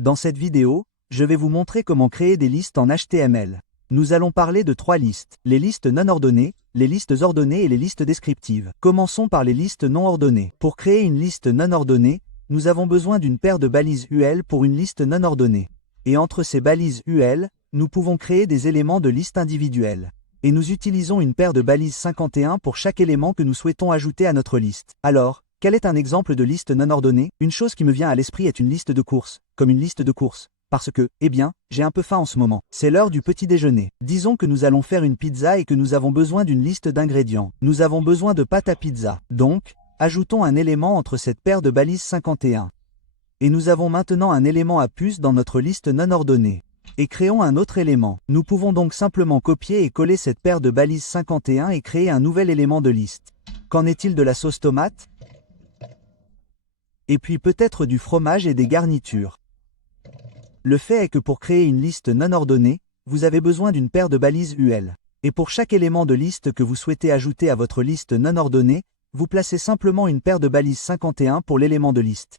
Dans cette vidéo, je vais vous montrer comment créer des listes en HTML. Nous allons parler de 3 listes, les listes non ordonnées, les listes ordonnées et les listes descriptives. Commençons par les listes non ordonnées. Pour créer une liste non ordonnée, nous avons besoin d'une paire de balises UL pour une liste non ordonnée. Et entre ces balises UL, nous pouvons créer des éléments de liste individuelle. Et nous utilisons une paire de balises 51 pour chaque élément que nous souhaitons ajouter à notre liste. Alors, quel est un exemple de liste non ordonnée? Une chose qui me vient à l'esprit est une liste de courses, comme une liste de courses. Parce que, eh bien, j'ai un peu faim en ce moment. C'est l'heure du petit déjeuner. Disons que nous allons faire une pizza et que nous avons besoin d'une liste d'ingrédients. Nous avons besoin de pâte à pizza. Donc, ajoutons un élément entre cette paire de balises 51. Et nous avons maintenant un élément à puce dans notre liste non ordonnée. Et créons un autre élément. Nous pouvons donc simplement copier et coller cette paire de balises 51 et créer un nouvel élément de liste. Qu'en est-il de la sauce tomate? Et puis peut-être du fromage et des garnitures. Le fait est que pour créer une liste non ordonnée, vous avez besoin d'une paire de balises UL. Et pour chaque élément de liste que vous souhaitez ajouter à votre liste non ordonnée, vous placez simplement une paire de balises 51 pour l'élément de liste.